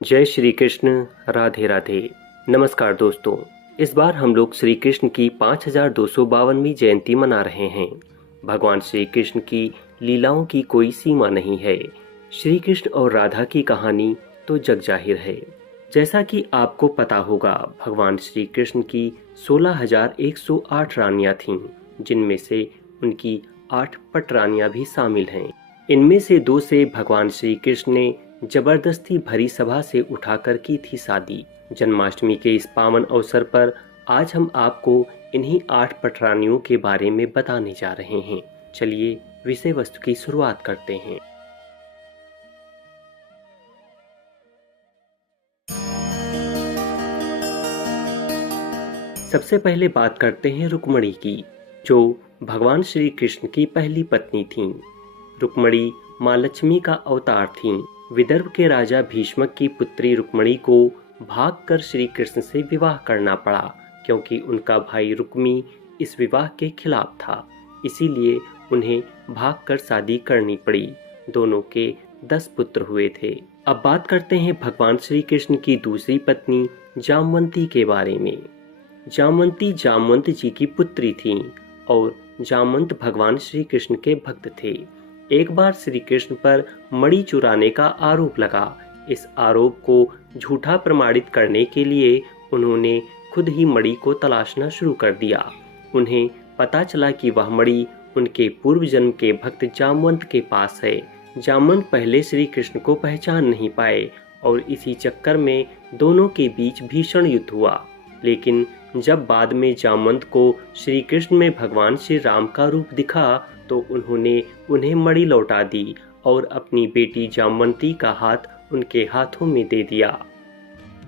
जय श्री कृष्ण। राधे राधे। नमस्कार दोस्तों, इस बार हम लोग श्री कृष्ण की 5252वीं जयंती मना रहे हैं। भगवान श्री कृष्ण की लीलाओं की कोई सीमा नहीं है। श्री कृष्ण और राधा की कहानी तो जग जाहिर है। जैसा कि आपको पता होगा, भगवान श्री कृष्ण की 16,108 रानियां थीं, जिनमें से उनकी 8 पट रानियां भी शामिल हैं। इनमें से 2 से भगवान श्री कृष्ण ने जबरदस्ती भरी सभा से उठाकर की थी शादी। जन्माष्टमी के इस पावन अवसर पर आज हम आपको इन्हीं 8 पटरानियों के बारे में बताने जा रहे हैं। चलिए विषय वस्तु की शुरुआत करते हैं। सबसे पहले बात करते हैं रुक्मणी की, जो भगवान श्री कृष्ण की पहली पत्नी थीं। रुक्मणी माँ लक्ष्मी का अवतार थीं। विदर्भ के राजा भीष्मक की पुत्री रुक्मणी को भागकर श्री कृष्ण से विवाह करना पड़ा, क्योंकि उनका भाई रुक्मी इस विवाह के खिलाफ था। इसीलिए उन्हें भागकर शादी करनी पड़ी। दोनों के 10 पुत्र हुए थे। अब बात करते हैं भगवान श्री कृष्ण की दूसरी पत्नी जामवंती के बारे में। जामवंती जामवंत जी की पुत्री थीं और जामवंत भगवान श्री कृष्ण के भक्त थे। एक बार श्री कृष्ण पर मणि चुराने का आरोप लगा। इस आरोप को झूठा प्रमाणित करने के लिए उन्होंने खुद ही मणि को तलाशना शुरू कर दिया। उन्हें पता चला कि वह मणि उनके पूर्व जन्म के भक्त जामवंत के पास है। जामवंत पहले श्री कृष्ण को पहचान नहीं पाए और इसी चक्कर में दोनों के बीच भीषण युद्ध हुआ। लेकिन जब बाद में जामवंत को श्री कृष्ण में भगवान श्री राम का रूप दिखा तो उन्होंने उन्हें मणि लौटा दी और अपनी बेटी जामवंती का हाथ उनके हाथों में दे दिया।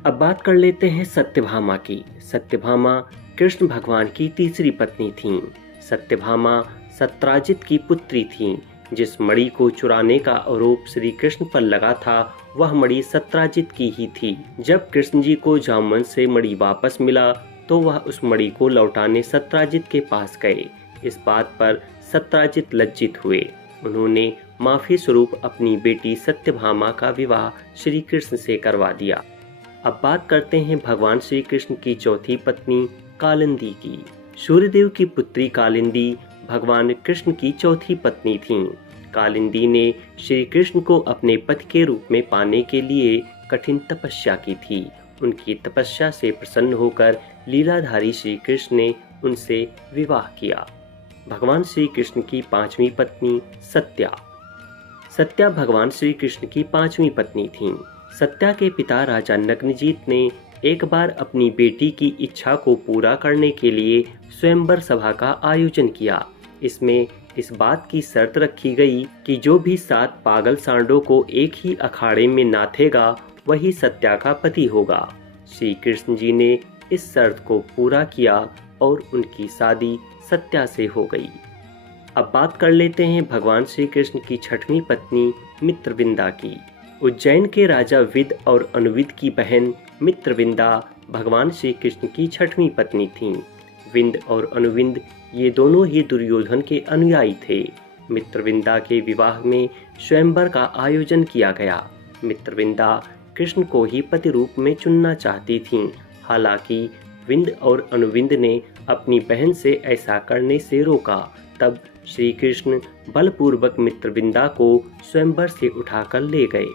अब बात कर लेते हैं सत्यभामा की। सत्यभामा कृष्ण भगवान की तीसरी पत्नी थीं। सत्यभामा सत्राजित की पुत्री थीं। जिस मणि को चुराने का आरोप श्री कृष्ण पर लगा था, वह मणि सत्राजित की ही थी। जब कृष्ण जी को जामवंत से मणि वापस मिला तो वह उस मणि को लौटाने सत्राजित के पास गए। इस बात पर सत्राजित लज्जित हुए। उन्होंने माफी स्वरूप अपनी बेटी सत्यभामा का विवाह श्री कृष्ण से करवा दिया। अब बात करते हैं भगवान श्री कृष्ण की चौथी पत्नी कालिंदी की। सूर्यदेव की पुत्री कालिंदी भगवान कृष्ण की चौथी पत्नी थीं। कालिंदी ने श्री कृष्ण को अपने पति के रूप में पाने के लिए कठिन तपस्या की थी। उनकी तपस्या से प्रसन्न होकर लीलाधारी श्री कृष्ण ने उनसे विवाह किया। भगवान श्री कृष्ण की 5वीं पत्नी सत्या। सत्या भगवान श्री कृष्ण की 5वीं पत्नी थीं। सत्या के पिता राजा नग्नजीत ने एक बार अपनी बेटी की इच्छा को पूरा करने के लिए स्वयंवर सभा का आयोजन किया। इसमें इस बात की शर्त रखी गई कि जो भी 7 पागल सांडों को एक ही अखाड़े में नाथेगा वही सत्या का पति होगा। श्री कृष्ण जी ने इस शर्त को पूरा किया और उनकी शादी सत्या से हो गई। अब बात कर लेते हैं भगवान श्री कृष्ण की 6वीं पत्नी मित्रविंदा की। उज्जैन के राजा विद और अनुविद की बहन मित्रविंदा भगवान श्री कृष्ण की 6वीं पत्नी थीं। विंद और अनुविंद ये दोनों ही दुर्योधन के अनुयायी थे। मित्रविंदा के विवाह में स्वयंवर का आयोजन किया गया। मित्रविंदा कृष्ण को ही पति रूप में चुनना चाहती थीं। हालांकि विंद और अनुविंद ने अपनी बहन से ऐसा करने से रोका। तब श्री कृष्ण बलपूर्वक मित्रविंदा को स्वयंवर से उठाकर ले गए।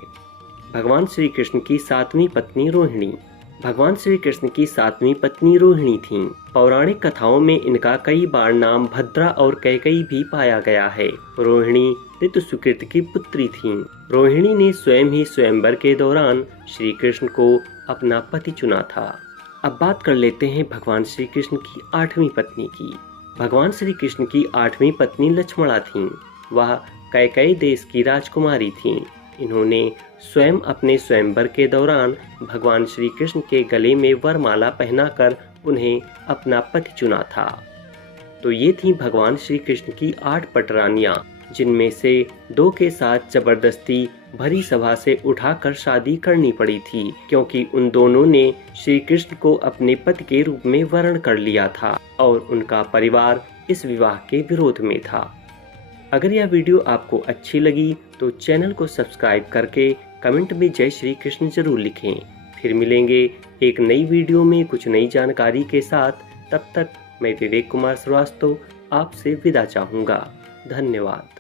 भगवान श्री कृष्ण की 7वीं पत्नी रोहिणी। भगवान श्री कृष्ण की 7वीं पत्नी रोहिणी थीं। पौराणिक कथाओं में इनका कई बार नाम भद्रा और कैकेयी भी पाया गया है। रोहिणी ऋतु सुकृत की पुत्री थीं। रोहिणी ने स्वयं ही स्वयंवर के दौरान श्री कृष्ण को अपना पति चुना था। अब बात कर लेते हैं भगवान श्री कृष्ण की 8वीं पत्नी की। भगवान श्री कृष्ण की 8वीं पत्नी लक्ष्मणा थीं। वह कैकेयी देश की राजकुमारी थीं। इन्होंने स्वयं अपने स्वयंवर के दौरान भगवान श्री कृष्ण के गले में वरमाला पहनाकर उन्हें अपना पति चुना था। तो ये थी भगवान श्री कृष्ण की 8 पटरानियां, जिनमें से 2 के साथ जबरदस्ती भरी सभा से उठाकर शादी करनी पड़ी थी, क्योंकि उन दोनों ने श्री कृष्ण को अपने पति के रूप में वर्ण कर लिया था और उनका परिवार इस विवाह के विरोध में था। अगर यह वीडियो आपको अच्छी लगी तो चैनल को सब्सक्राइब करके कमेंट में जय श्री कृष्ण जरूर लिखें। फिर मिलेंगे एक नई वीडियो में कुछ नई जानकारी के साथ। तब तक मैं विवेक कुमार श्रीवास्तव आपसे विदा चाहूँगा। धन्यवाद।